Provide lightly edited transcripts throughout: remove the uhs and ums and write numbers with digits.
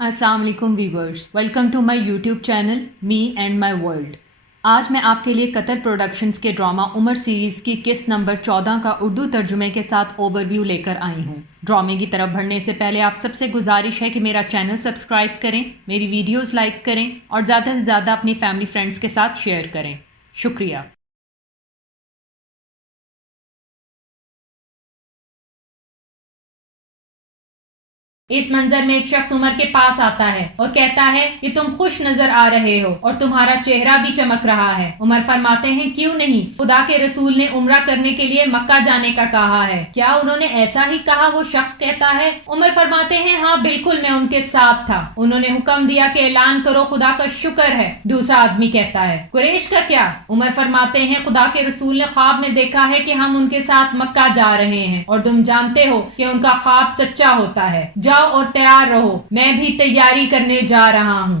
السلام علیکم viewers, welcome to my YouTube channel me and my world. آج میں آپ کے لیے قطر پروڈکشنز کے ڈرامہ عمر سیریز کی قسط نمبر 14 کا اردو ترجمے کے ساتھ اوور ویو لے کر آئی ہوں۔ ڈرامے کی طرف بڑھنے سے پہلے آپ سب سے گزارش ہے کہ میرا چینل سبسکرائب کریں، میری ویڈیوز لائک کریں اور زیادہ سے زیادہ اپنی فیملی فرینڈز کے ساتھ شیئر کریں۔ شکریہ۔ اس منظر میں ایک شخص عمر کے پاس آتا ہے اور کہتا ہے کہ تم خوش نظر آ رہے ہو اور تمہارا چہرہ بھی چمک رہا ہے۔ عمر فرماتے ہیں کیوں نہیں، خدا کے رسول نے عمرہ کرنے کے لیے مکہ جانے کا کہا ہے، کیا انہوں نے ایسا ہی کہا؟ وہ شخص کہتا ہے۔ عمر فرماتے ہیں ہاں بالکل، میں ان کے ساتھ تھا، انہوں نے حکم دیا کہ اعلان کرو خدا کا شکر ہے۔ دوسرا آدمی کہتا ہے قریش کا کیا؟ عمر فرماتے ہیں خدا کے رسول نے خواب میں دیکھا ہے کہ ہم ان کے ساتھ مکہ جا رہے ہیں اور تم جانتے ہو کہ ان کا خواب سچا ہوتا ہے، جاؤ اور تیار رہو، میں بھی تیاری کرنے جا رہا ہوں۔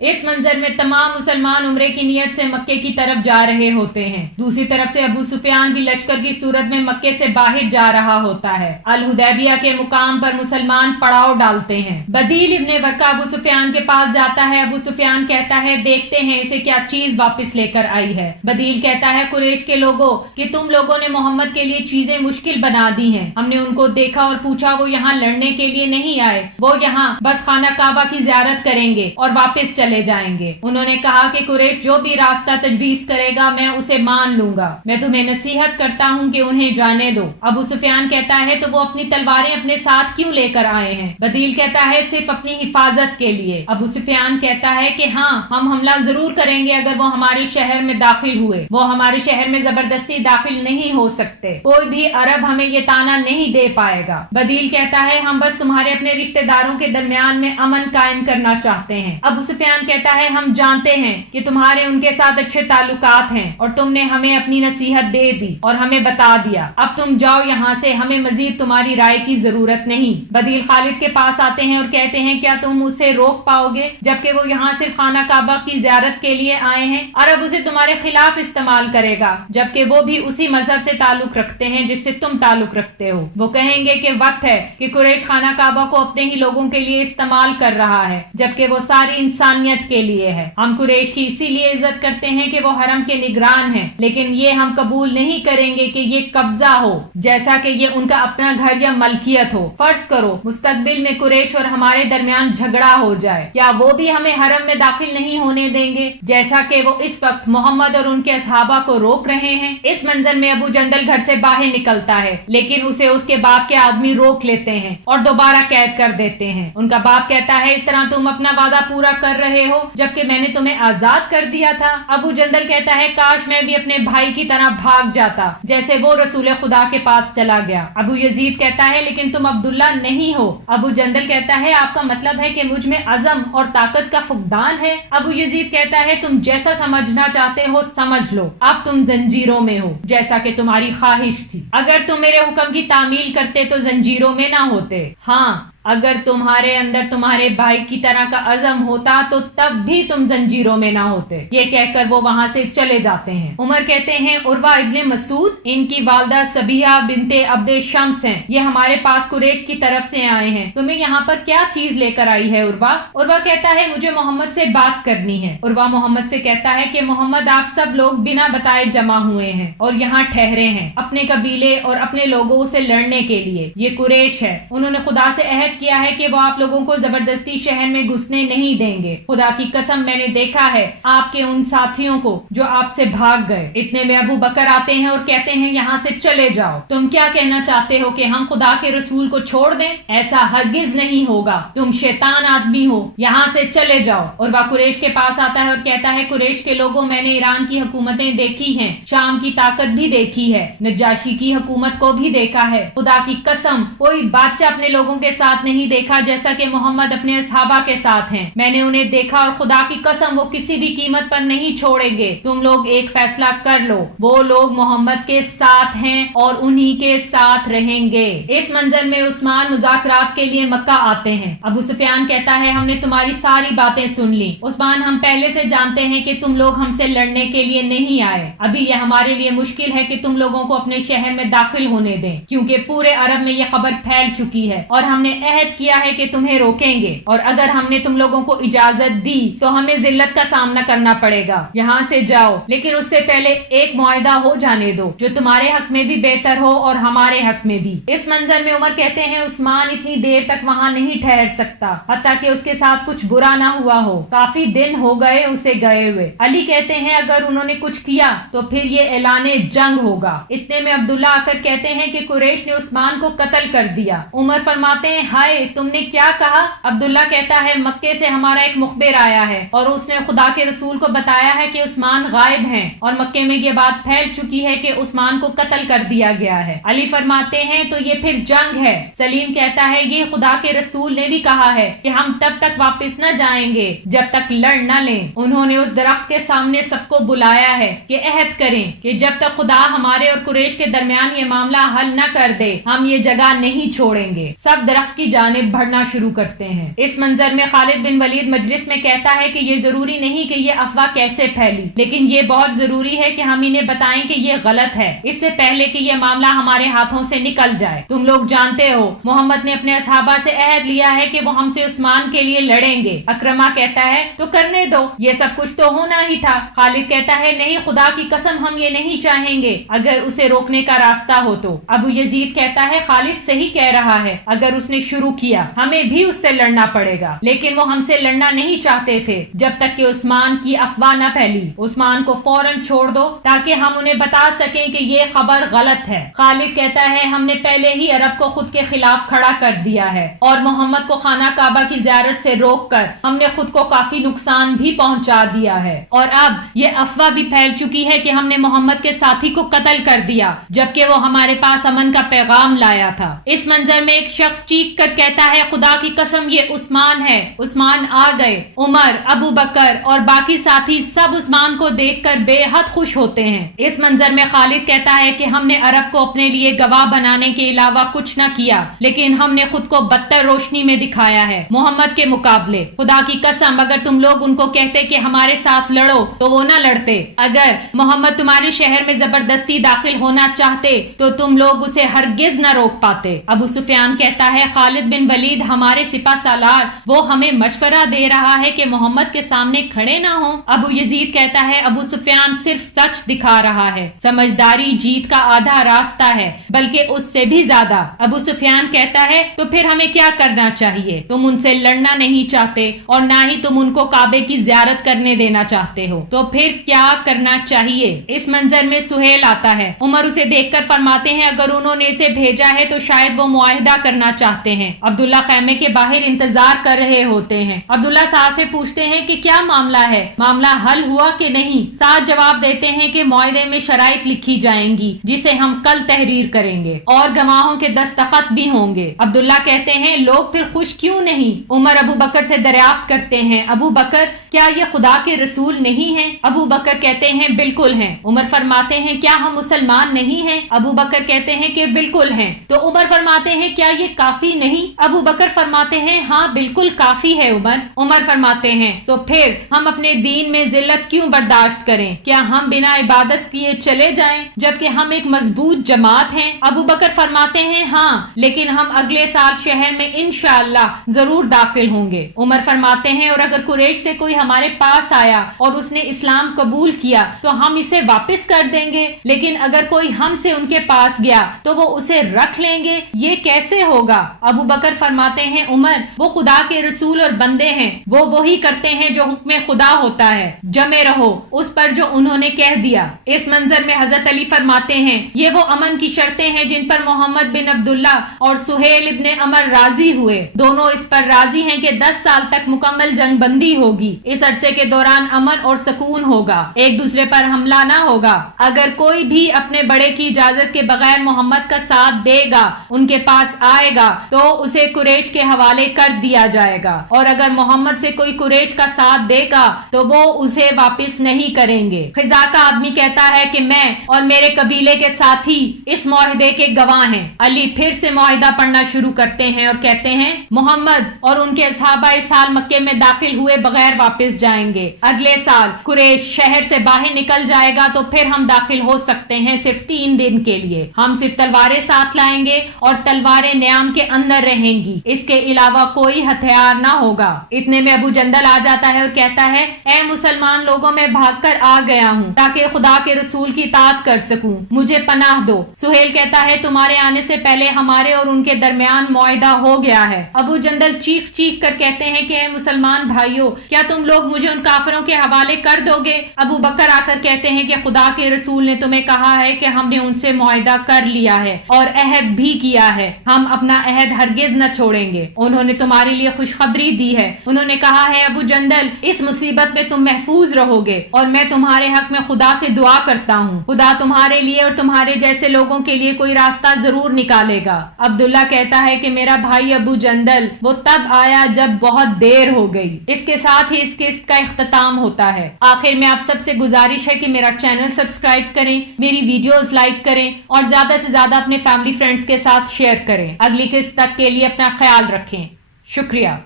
اس منظر میں تمام مسلمان عمرے کی نیت سے مکے کی طرف جا رہے ہوتے ہیں۔ دوسری طرف سے ابو سفیان بھی لشکر کی صورت میں مکے سے باہر جا رہا ہوتا ہے۔ الحدیبیہ کے مقام پر مسلمان پڑاؤ ڈالتے ہیں۔ بدیل ابن ورقہ ابو سفیان کے پاس جاتا ہے۔ ابو سفیان کہتا ہے دیکھتے ہیں اسے کیا چیز واپس لے کر آئی ہے۔ بدیل کہتا ہے قریش کے لوگوں کہ تم لوگوں نے محمد کے لیے چیزیں مشکل بنا دی ہیں، ہم نے ان کو دیکھا اور پوچھا وہ یہاں لڑنے کے لیے نہیں آئے، وہ یہاں بس خانہ کعبہ کی زیارت کریں گے اور واپس چلے جائیں گے۔ انہوں نے کہا کہ قریش جو بھی راستہ تجویز کرے گا میں اسے مان لوں گا، میں تمہیں نصیحت کرتا ہوں کہ انہیں جانے دو۔ ابو سفیان کہتا ہے تو وہ اپنی تلواریں اپنے ساتھ کیوں لے کر آئے ہیں؟ بدیل کہتا ہے صرف اپنی حفاظت کے لیے۔ ابو سفیان کہتا ہے کہ ہاں ہم حملہ ضرور کریں گے اگر وہ ہمارے شہر میں داخل ہوئے، وہ ہمارے شہر میں زبردستی داخل نہیں ہو سکتے، کوئی بھی عرب ہمیں یہ تانا نہیں دے پائے گا۔ بدیل کہتا ہے ہم بس تمہارے اپنے رشتہ داروں کے درمیان میں امن قائم کرنا چاہتے ہیں۔ ابو سفیان کہتا ہے ہم جانتے ہیں کہ تمہارے ان کے ساتھ اچھے تعلقات ہیں اور تم نے ہمیں اپنی نصیحت دے دی اور ہمیں بتا دیا، اب تم جاؤ یہاں سے، ہمیں مزید تمہاری رائے کی ضرورت نہیں۔ بدیل خالد کے پاس آتے ہیں اور کہتے ہیں کیا تم اسے روک پاؤ گے جبکہ وہ یہاں صرف خانہ کعبہ کی زیارت کے لیے آئے ہیں؟ عرب اسے تمہارے خلاف استعمال کرے گا جبکہ وہ بھی اسی مذہب سے تعلق رکھتے ہیں جس سے تم تعلق رکھتے ہو۔ وہ کہیں گے کہ وقت ہے کہ قریش خانہ کعبہ کو اپنے ہی لوگوں کے لیے استعمال کر رہا ہے جبکہ وہ ساری انسانیت کے لیے ہے۔ ہم قریش کی اسی لیے عزت کرتے ہیں کہ وہ حرم کے نگران ہیں، لیکن یہ ہم قبول نہیں کریں گے کہ یہ قبضہ ہو جیسا کہ یہ ان کا اپنا گھر یا ملکیت ہو۔ فرض کرو مستقبل میں قریش اور ہمارے درمیان جھگڑا ہو جائے، کیا وہ بھی ہمیں حرم میں داخل نہیں ہونے دیں گے جیسا کہ وہ اس وقت محمد اور ان کے اصحابہ کو روک رہے ہیں؟ اس منظر میں ابو جندل گھر سے باہر نکلتا ہے لیکن اسے اس کے باپ کے آدمی روک لیتے ہیں اور دوبارہ قید کر دیتے ہیں۔ ان کا باپ کہتا ہے اس طرح تم اپنا وعدہ پورا کر رہے ہو جبکہ میں نے تمہیں آزاد کر دیا تھا۔ ابو جندل کہتا ہے کاش میں بھی اپنے بھائی کی طرح بھاگ جاتا جیسے وہ رسول خدا کے پاس چلا گیا۔ ابو یزید کہتا ہے لیکن تم عبداللہ نہیں ہو۔ ابو جندل کہتا ہے آپ کا مطلب ہے کہ مجھ میں عزم اور طاقت کا فقدان ہے؟ ابو یزید کہتا ہے تم جیسا سمجھنا چاہتے ہو سمجھ لو، اب تم زنجیروں میں ہو جیسا کہ تمہاری خواہش تھی۔ اگر تم میرے حکم کی تعمیل کرتے تو زنجیروں میں نہ ہوتے، ہاں اگر تمہارے اندر تمہارے بھائی کی طرح کا عزم ہوتا تو تب بھی تم زنجیروں میں نہ ہوتے۔ یہ کہہ کر وہ وہاں سے چلے جاتے ہیں۔ عمر کہتے ہیں عروہ ابن مسعود، ان کی والدہ سبیہ بنت عبد شمس ہیں، یہ ہمارے پاس قریش کی طرف سے آئے ہیں، تمہیں یہاں پر کیا چیز لے کر آئی ہے عروہ؟ عروہ کہتا ہے مجھے محمد سے بات کرنی ہے۔ عروہ محمد سے کہتا ہے کہ محمد آپ سب لوگ بنا بتائے جمع ہوئے ہیں اور یہاں ٹھہرے ہیں اپنے قبیلے اور اپنے لوگوں سے لڑنے کے لیے، یہ قریش ہے، انہوں نے خدا سے عہد کیا ہے کہ وہ آپ لوگوں کو زبردستی شہر میں گھسنے نہیں دیں گے۔ خدا کی قسم میں نے دیکھا ہے آپ کے ان ساتھیوں کو جو آپ سے بھاگ گئے۔ اتنے میں ابو بکر آتے ہیں اور کہتے ہیں یہاں سے چلے جاؤ، تم کیا کہنا چاہتے ہو کہ ہم خدا کے رسول کو چھوڑ دیں؟ ایسا ہرگز نہیں ہوگا، تم شیطان آدمی ہو، یہاں سے چلے جاؤ۔ اور وہ قریش کے پاس آتا ہے اور کہتا ہے قریش کے لوگوں میں نے ایران کی حکومتیں دیکھی ہیں، شام کی طاقت بھی دیکھی ہے، نجاشی کی حکومت کو بھی دیکھا ہے، خدا کی قسم کوئی بادشاہ اپنے لوگوں کے ساتھ साथ नहीं देखा जैसा कि मोहम्मद अपने असहाबा के साथ हैं। मैंने उन्हें देखा और खुदा की कसम वो किसी भी कीमत पर नहीं छोड़ेंगे। तुम लोग एक फैसला कर लो, वो लोग मोहम्मद के साथ हैं और उन्हीं के साथ रहेंगे। इस मंजर में उस्मान मुज़ाकरात के लिए मक्का आते हैं। अबू सुफियान कहता है हमने तुम्हारी सारी बातें सुन ली उस्मान, हम पहले से जानते हैं कि तुम लोग हमसे लड़ने के लिए नहीं आए। अभी यह हमारे लिए मुश्किल है कि तुम लोगों को अपने शहर में दाखिल होने दें, क्योंकि पूरे अरब में यह खबर फैल चुकी है और हमने अहद किया है कि तुम्हें रोकेंगे, और अगर हमने तुम लोगों को इजाजत दी तो हमें जिल्लत का सामना करना पड़ेगा। यहाँ से जाओ, लेकिन उससे पहले एक मुआहदा हो जाने दो जो तुम्हारे हक में भी बेहतर हो और हमारे हक में भी। इस मंजर में उमर कहते हैं उस्मान इतनी देर तक वहाँ नहीं ठहर सकता हत्ता कि उसके साथ कुछ बुरा ना हुआ हो। काफी दिन हो गए उसे गए हुए। अली कहते हैं अगर उन्होंने कुछ किया तो फिर ये ऐलाने जंग होगा। इतने में अब्दुल्ला आकर कहते हैं कि कुरैश ने उस्मान को कत्ल कर दिया। उमर फरमाते हैं हाय तुमने क्या कहा? अब्दुल्ला कहता है मक्के से हमारा एक मुखबिर आया है और उसने खुदा के रसूल को बताया है कि उस्मान गायब हैं और मक्के में ये बात फैल चुकी है कि उस्मान को कत्ल कर दिया गया है। अली फरमाते हैं तो ये फिर जंग है। सलीम कहता है ये खुदा के रसूल ने भी कहा है कि हम तब तक वापस न जाएंगे जब तक लड़ न लें। उन्होंने उस दरख्त के सामने सबको बुलाया है कि अहद करें कि जब तक खुदा हमारे और कुरैश के दरमियान ये मामला हल न कर दे हम ये जगह नहीं छोड़ेंगे। सब दरख्त की जानिब बढ़ना शुरू करते हैं। इस मंजर में खालिद बिन वलीद मजलिस में कहता है कि ये जरूरी नहीं कि ये अफवाह कैसे फैली, लेकिन ये बहुत जरूरी है कि हम इन्हें बताएं कि ये गलत है इससे पहले कि ये मामला हमारे हाथों से निकल जाए। तुम लोग जानते हो मोहम्मद ने अपने असहाबा से अहद लिया है कि वो हमसे उस्मान के लिए लड़ेंगे। अक्रमा कहता है तो करने दो, ये सब कुछ तो होना ही था। खालिद कहता है नहीं, खुदा की कसम हम ये नहीं चाहेंगे अगर उसे रोकने का रास्ता हो तो। अबू यजीद कहता है खालिद सही कह रहा है, अगर उसने शुरू किया हमें भी उससे लड़ना पड़ेगा, लेकिन वो हमसे लड़ना नहीं चाहते थे जब तक कि उस्मान की अफवाह न फैली। उस्मान को फौरन छोड़ दो ताकि हम उन्हें बता सकें कि ये खबर गलत है। खालिद कहता है हमने पहले ही अरब को खुद के खिलाफ खड़ा कर दिया है और मोहम्मद को खाना काबा की ज़ियारत से रोककर हमने खुद को काफी नुकसान भी पहुंचा दिया है, और अब ये अफवाह भी फैल चुकी है कि हमने मोहम्मद के साथी को कत्ल कर दिया जबकि वो हमारे पास अमन का पैगाम लाया था। इस मंजर में एक शख्स चीख कर कहता है खुदा की कसम ये उस्मान है। उस्मान आ गए। उमर, अबू बकर और बाकी साथी सब उस्मान को देखकर बेहद खुश होते हैं। इस मंजर में खालिद कहता है कि हमने अरब को अपने लिए गवाह बनाने के अलावा कुछ न किया, लेकिन हमने खुद को बदतर रोशनी में दिखाया है मोहम्मद के मुकाबले। खुदा की कसम अगर तुम लोग उनको कहते कि हमारे साथ लड़ो तो वो न लड़ते। अगर मोहम्मद तुम्हारे शहर में जबरदस्ती दाखिल होना चाहते तो तुम लोग उसे हरगिज न रोक पाते। अबू सुफियान कहता है खालिद बिन वलीद हमारे सिपा सालार, वो हमें मशवरा दे रहा है कि मोहम्मद के सामने खड़े ना हो। अबू यजीद कहता है अबू सुफियान सिर्फ सच दिखा रहा है, समझदारी जीत का आधा रास्ता है बल्कि उससे भी ज्यादा। अबू सुफियान कहता है तो फिर हमें क्या करना चाहिए? तुम उनसे लड़ना नहीं चाहते और ना ही तुम उनको काबे की ज़ियारत करने देना चाहते हो, तो फिर क्या करना चाहिए? इस मंजर में सुहेल आता है। उमर उसे देखकर फरमाते हैं अगर उन्होंने इसे भेजा है तो शायद वो मुआहिदा करना चाहते हैं। अब्दुल्ला खैमे के बाहर इंतजार कर रहे होते हैं। अब्दुल्ला साहब से पूछते हैं कि क्या मामला है, मामला हल हुआ कि नहीं? साहब जवाब देते हैं कि मुआहिदे में शराइत लिखी जाएंगी जिसे हम कल तहरीर करेंगे और गवाहों के दस्तखत भी होंगे। अब्दुल्ला कहते हैं लोग फिर खुश क्यों नहीं? उमर अबू बकर से दरियाफ्त करते हैं अबू बकर क्या ये खुदा के रसूल नहीं हैं? अबू बकर कहते हैं बिल्कुल हैं। उमर फरमाते हैं क्या हम मुसलमान नहीं हैं? अबू बकर कहते हैं कि बिल्कुल हैं। तो उमर फरमाते हैं क्या ये काफी नहीं? अबू बकर फरमाते हैं हाँ बिल्कुल काफी है उमर। उमर फरमाते हैं तो फिर हम अपने दीन में जिल्लत क्यों बर्दाश्त करें? क्या हम बिना इबादत किए चले जाएं जबकि हम एक मजबूत जमात हैं? अबू बकर फरमाते हैं हाँ, लेकिन हम अगले साल शहर में इंशाअल्लाह जरूर दाखिल होंगे। उमर फरमाते हैं और अगर कुरैश से कोई हमारे पास आया और उसने इस्लाम कबूल किया तो हम इसे वापस कर देंगे, लेकिन अगर कोई हमसे उनके पास गया तो वो उसे रख लेंगे। ये कैसे होगा? अबू बकर फरमाते हैं उमर वो खुदा के रसूल और बंदे हैं, वो वही करते हैं जो हुक्म खुदा होता है, जमे रहो उस पर जो उन्होंने कह दिया। इस मंजर में हजरत अली फरमाते हैं ये वो अमन की शर्तें हैं जिन पर मोहम्मद बिन अब्दुल्ला और सुहेल इब्ने अमर राजी हुए। दोनों इस पर राजी हैं कि 10 साल तक मुकम्मल जंगबंदी होगी। इस अरसे के दौरान अमन और सुकून होगा, एक दूसरे पर हमला ना होगा। अगर कोई भी अपने बड़े की इजाजत के बगैर मोहम्मद का साथ देगा, उनके पास आएगा तो उसे कुरैश के हवाले कर दिया जाएगा और अगर मोहम्मद से कोई कुरैश का साथ देगा तो वो उसे वापस नहीं करेंगे। खिजा का आदमी कहता है कि मैं और मेरे कबीले के साथी इस मुआहदे के गवाह हैं। अली फिर से मुआहदा पढ़ना शुरू करते हैं और कहते हैं मोहम्मद और उनके असहाबा इस साल मक्के में दाखिल हुए बगैर वापस जाएंगे। अगले साल कुरैश शहर से बाहर निकल जाएगा तो फिर हम दाखिल हो सकते हैं, सिर्फ 3 दिन के लिए। हम सिर्फ तलवारें साथ लाएंगे और तलवारें न्याम के अंदर रहेंगी, इसके अलावा कोई हथियार ना होगा। इतने में अबू जंदल आ जाता है और कहता है ए मुसलमान लोगों, मैं भागकर आ गया हूँ ताकि खुदा के रसूल की इताअत कर सकूं, मुझे पनाह दो। सुहेल कहता है तुम्हारे आने से पहले हमारे और उनके दरमियान मुआहदा हो गया है। अबू जंदल चीख चीख कर कहते हैं कि ए मुसलमान भाइयों, क्या तुम लोग मुझे उन काफिरों के हवाले कर दोगे? अबू बकर आकर कहते हैं कि खुदा के रसूल ने तुम्हें कहा है कि हमने उनसे मुआहदा कर लिया है और अहद भी किया है, हम अपना अहद हरगिज न छोड़ेंगे। उन्होंने तुम्हारे लिए खुशखबरी दी है। उन्होंने कहा है अबू जंदल, इस मुसीबत में तुम महफूज रहोगे और मैं तुम्हारे हक में खुदा से दुआ करता हूँ, खुदा तुम्हारे लिए और तुम्हारे जैसे लोगों के लिए कोई रास्ता जरूर निकालेगा। अब्दुल्ला कहता है कि मेरा भाई अबू जंदल वो तब आया जब बहुत देर हो गई। इसके साथ ही इस किस्त का इख्तिताम होता है। आखिर में आप सबसे गुजारिश है कि मेरा चैनल सब्सक्राइब करें, मेरी वीडियोस लाइक करें और ज्यादा से ज्यादा अपने फैमिली फ्रेंड्स के साथ शेयर करें। अगली किस्त तक के लिए अपना ख्याल रखें। शुक्रिया।